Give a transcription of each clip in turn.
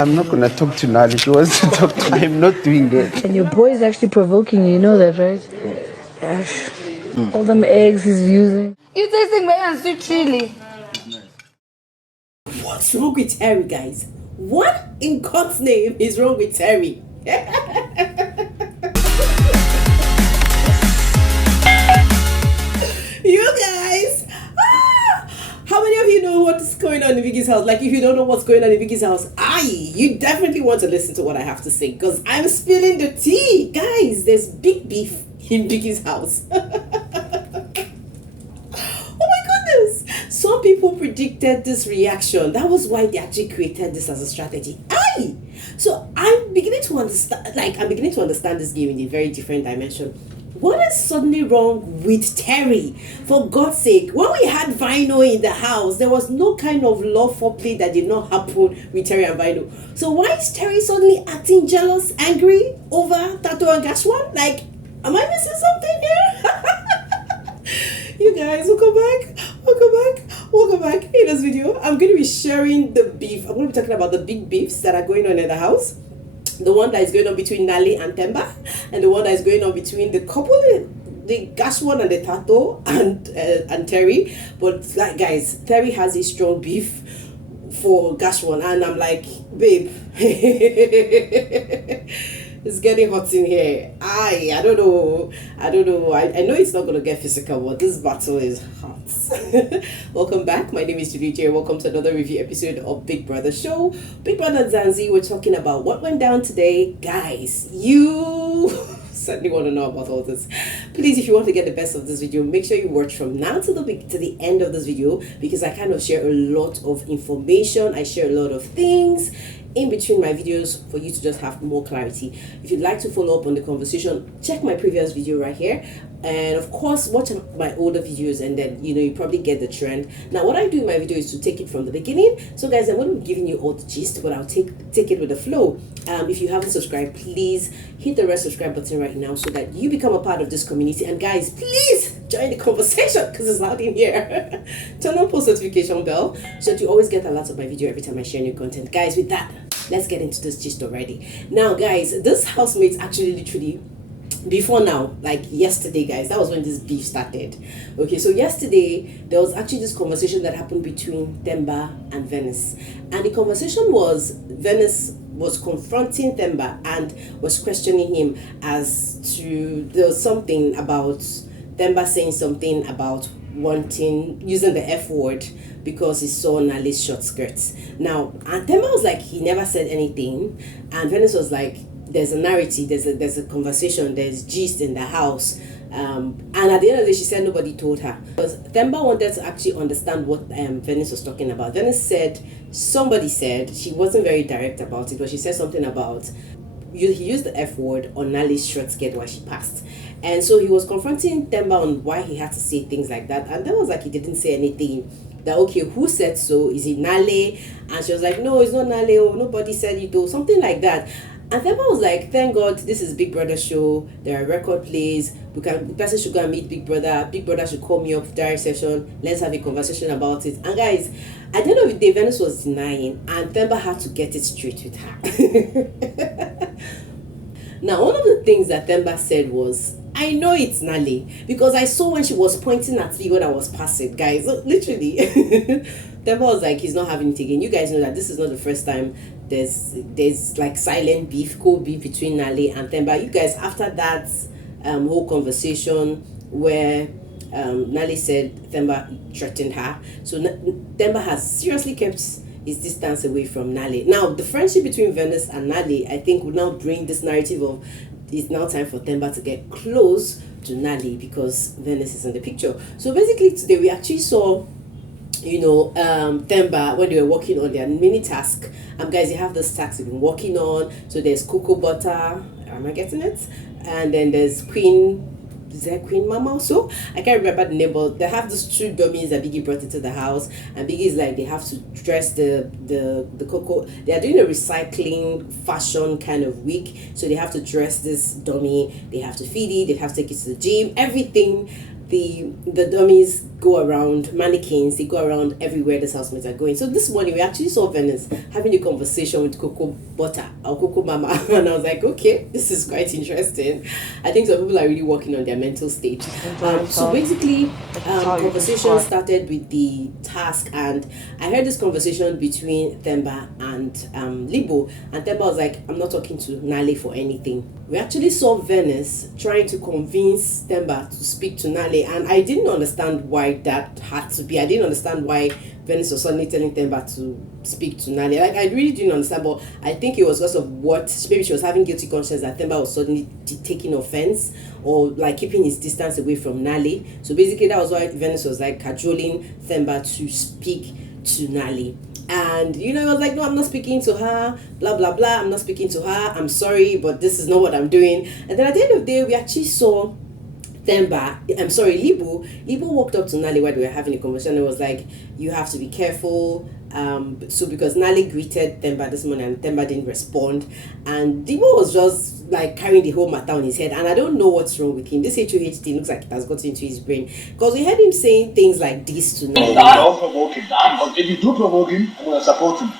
I'm not going to talk to Nale. She wants to talk to me. I'm not doing that. And your boy is actually provoking you know that, right? Gosh. All them eggs he's using. You tasting Bbmzansi chili? What's wrong with Terry, guys? What in God's name is wrong with Terry? You guys, how many of you know what's going on in Biggie's house? Like, if you don't know what's going on in Biggie's house, you definitely want to listen to what I have to say, because I'm spilling the tea. Guys, there's big beef in Biggie's house. Oh my goodness. Some people predicted this reaction. That was why they actually created this as a strategy. So I'm beginning to understand, this game in a very different dimension. What is suddenly wrong with Terry? For God's sake, when we had Vino in the house, there was no kind of love foreplay that did not happen with Terry and Vino. So why is Terry suddenly acting jealous, angry over Thato and GASH1? Like, am I missing something here? You guys, welcome back. In this video, I'm going to be sharing the beef. I'm going to be talking about the big beefs that are going on in the house. The one that is going on between Nale and Themba, and the one that is going on between the couple, the GASH1 and the Thato and Terry. But like, guys, Terry has a strong beef for GASH1, and I'm like, babe, it's getting hot in here. I don't know. I know it's not gonna get physical, but this battle is hot. Welcome back. My name is DJ. Welcome to another review episode of Big Brother Show. Bbmzansi. We're talking about what went down today, guys. You certainly want to know about all this. Please, if you want to get the best of this video, make sure you watch from now to the end of this video, because I kind of share a lot of information. I share a lot of things in between my videos for you to just have more clarity. If you'd like to follow up on the conversation, check my previous video right here, and of course watch my older videos, and then you probably get the trend. Now, what I do in my video is to take it from the beginning. So guys, I'm going to be giving you all the gist, but I'll take it with the flow. If you haven't subscribed, please hit the red subscribe button right now so that you become a part of this community. And guys, please join the conversation, because it's loud in here. Turn on post notification bell so that you always get alerts of my video every time I share new content. Guys, with that, let's get into this gist already. Now, guys, this housemates actually literally, before now, like yesterday, guys, that was when this beef started. Okay, so yesterday there was actually this conversation that happened between Themba and Venice, and the conversation was Venice was confronting Themba and was questioning him as to, there was something about Themba saying something about using the F word because he saw Nale's short skirts. Now, and Themba was like, he never said anything, and Venice was like, there's a narrative, there's a conversation, there's gist in the house. And at the end of the day, she said nobody told her, because Themba wanted to actually understand what Venice was talking about. Venice said, somebody said, she wasn't very direct about it, but she said something about, he used the F word on Nale's short skirt while she passed. And so he was confronting Themba on why he had to say things like that. And Themba was like, he didn't say anything. That, okay, who said so? Is it Nale? And she was like, no, it's not Nale. Oh, nobody said it, though. Something like that. And Themba was like, thank God this is Big Brother show. There are record plays. The person should go and meet Big Brother. Big Brother should call me up for diary session. Let's have a conversation about it. And guys, at the end of the day, Venice was denying, and Themba had to get it straight with her. Now, one of the things that Themba said was, I know it's Nale, because I saw when she was pointing at me when I was passing, guys. Literally. Themba was like, he's not having it again. You guys know that this is not the first time there's like silent beef, cold beef between Nale and Themba. You guys, after that whole conversation where Nale said Themba threatened her, so Themba has seriously kept his distance away from Nale. Now, the friendship between Venice and Nale, I think, would now bring this narrative of it's now time for Themba to get close to Nale because Venice is in the picture. So basically today we actually saw Themba, when they were working on their mini task. Guys, they have this task they've been working on. So there's cocoa butter, am I getting it? And then there's is there Queen Mama also? I can't remember the name, but they have these two dummies that Biggie brought into the house, and Biggie is like, they have to dress the cocoa. They are doing a recycling fashion kind of week, so they have to dress this dummy. They have to feed it. They have to take it to the gym. Everything. The dummies go around, mannequins, they go around everywhere the housemates are going. So this morning we actually saw Venice having a conversation with Coco Butter or Coco Mama, and I was like, okay, this is quite interesting. I think some people are really working on their mental state. So basically, conversation started with the task, and I heard this conversation between Themba and Libo, and Themba was like, I'm not talking to Nale for anything. We actually saw Venice trying to convince Themba to speak to Nale, and I didn't understand why that had to be. I didn't understand why Venice was suddenly telling Themba to speak to Nale. Like, I really didn't understand, but I think it was because of what, maybe she was having guilty conscience that Themba was suddenly taking offense or like keeping his distance away from Nale. So basically that was why Venice was like cajoling Themba to speak to Nale. And you know, I was like, no, I'm not speaking to her, blah blah blah, I'm not speaking to her, I'm sorry, but this is not what I'm doing. And then at the end of the day, we actually saw Libo walked up to Nale while they were having a conversation and was like, you have to be careful. So because Nale greeted Themba this morning and Themba didn't respond, and Libo was just like carrying the whole matter on his head, and I don't know what's wrong with him. This HOH thing looks like it has gotten into his brain, because we heard him saying things like this to Nale. Don't provoke him. But if you do provoke him, I'm gonna support him.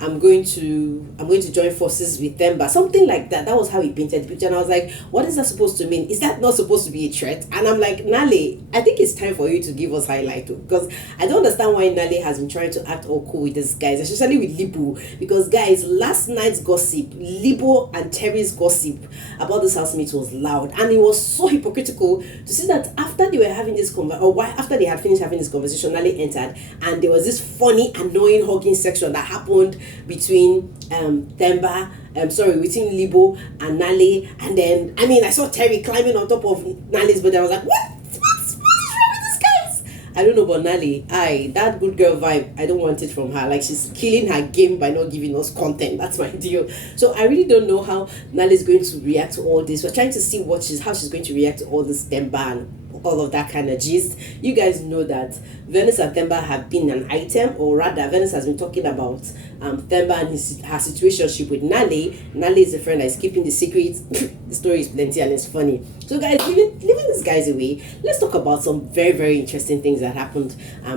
I'm going to join forces with Themba, something like that. That was how he painted the picture, and I was like, what is that supposed to mean? Is that not supposed to be a threat? And I'm like, Nale, I think it's time for you to give us highlight too, because I don't understand why Nale has been trying to act all cool with these guys, especially with Libo, because guys, last night's gossip, Libo and Terry's gossip about this housemate was loud, and it was so hypocritical to see that after they were having this after they had finished having this conversation, Nale entered, and there was this funny, annoying hugging section that happened between Themba, between Libo and Nale, and then I saw Terry climbing on top of Nale's body. I was like, what's wrong with these guys? I don't know, but Nale, that good girl vibe, I don't want it from her. Like, she's killing her game by not giving us content. That's my deal. So I really don't know how Nale is going to react to all this. We're trying to see how she's going to react to all this Themba and all of that kind of gist. You guys know that Venice and Themba have been an item, or rather Venice has been talking about Themba and her situationship with Nale. Nale is a friend that is keeping the secret. The story is plenty and it's funny. So guys, leaving these guys away, let's talk about some very, very interesting things that happened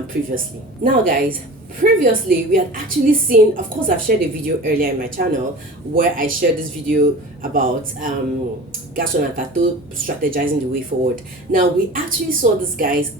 previously. Now guys, previously we had actually seen, of course I've shared a video earlier in my channel where I shared this video about GASH1 and Thato strategizing the way forward. Now we actually saw these guys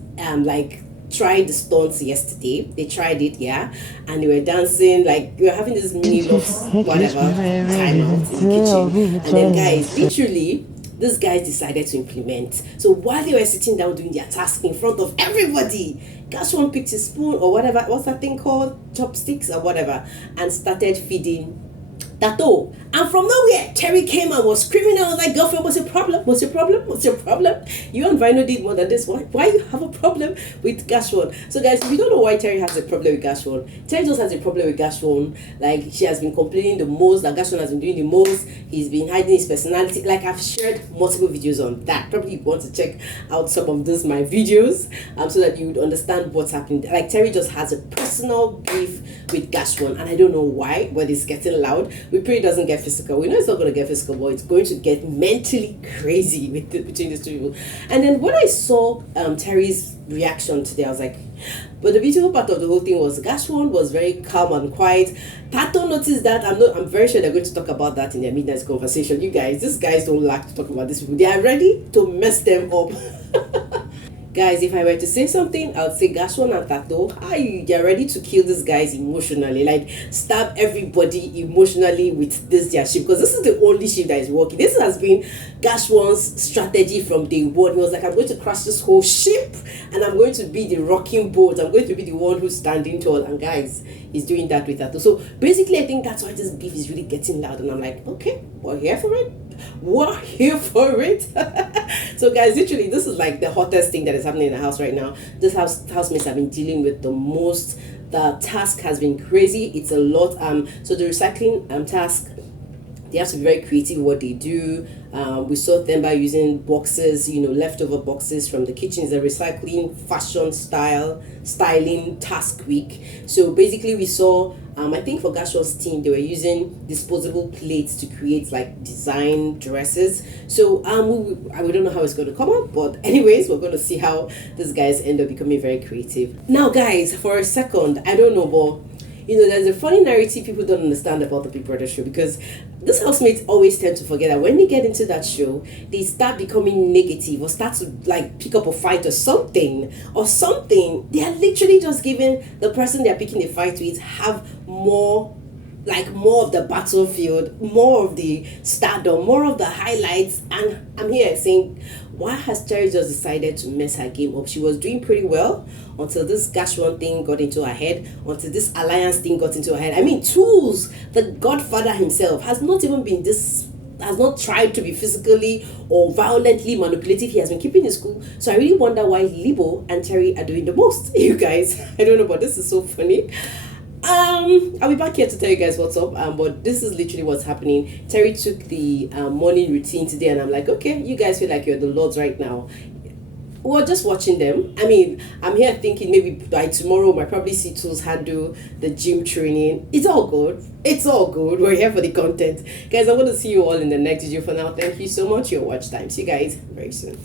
tried the stunts yesterday. They tried it, yeah, and they were dancing, like we were having this mini love whatever time out in the kitchen, and then guys, literally these guys decided to implement. So while they were sitting down doing their task in front of everybody, GASH1 picked his spoon or whatever, what's that thing called, chopsticks or whatever, and started feeding Thato. And from nowhere, Terry came and was screaming. I was like, girlfriend, what's your problem? What's your problem? What's your problem? You and Vino did more than this. Why you have a problem with GASH1? So guys, if you don't know why Terry has a problem with GASH1, Terry just has a problem with GASH1. Like, she has been complaining the most, that GASH1 has been doing the most. He's been hiding his personality. Like, I've shared multiple videos on that. Probably you want to check out some of those my videos so that you would understand what's happening. Like, Terry just has a personal beef with GASH1, and I don't know why, but it's getting loud. We pray it doesn't get physical. We know it's not going to get physical, but it's going to get mentally crazy between these two people. And then when I saw Terry's reaction today, I was like, but the beautiful part of the whole thing was GASH1 was very calm and quiet. Thato noticed that. I'm very sure they're going to talk about that in their midnight conversation. You guys, these guys don't like to talk about these people. They are ready to mess them up. Guys, if I were to say something, I would say GASH1 and Thato, they're ready to kill these guys emotionally. Like, stab everybody emotionally with this their ship. Because this is the only ship that is working. This has been GASH1's strategy from day one. He was like, I'm going to crash this whole ship, and I'm going to be the rocking boat. I'm going to be the one who's standing tall. And guys, he's doing that with Thato. So basically, I think that's why this beef is really getting loud. And I'm like, okay, we're here for it. We're here for it. So guys, literally this is like the hottest thing that is happening in the house right now. This housemates have been dealing with the most. The task has been crazy. It's a lot. So the recycling task They have to be very creative in what they do. We saw Themba using boxes, leftover boxes from the kitchen. Is a recycling fashion styling task week. So basically we saw, I think for GASH1's team, they were using disposable plates to create like design dresses. So we don't know how it's going to come out, but anyways, we're going to see how these guys end up becoming very creative. Now guys, for a second, I don't know, but there's a funny narrative people don't understand about the Big Brother show, because these housemates always tend to forget that when they get into that show, they start becoming negative or start to like pick up a fight or something. They are literally just giving the person they're picking a fight with have more of the battlefield, more of the stardom, more of the highlights. And I'm here saying, why has Terry just decided to mess her game up? She was doing pretty well until this GASH1 thing got into her head, until this alliance thing got into her head. I mean, Tools, the godfather himself, has not tried to be physically or violently manipulative. He has been keeping his cool. So I really wonder why Libo and Terry are doing the most. You guys, I don't know, but this is so funny. I'll be back here to tell you guys what's up, but this is literally what's happening. Terry took the morning routine today, and I'm like, okay, you guys feel like you're the lords right now. We're just watching them. I mean, I'm here thinking maybe by tomorrow might probably see Tools handle the gym training. It's all good. We're here for the content. Guys, I'm going to see you all in the next video. For now, thank you so much for your watch time. See you guys very soon.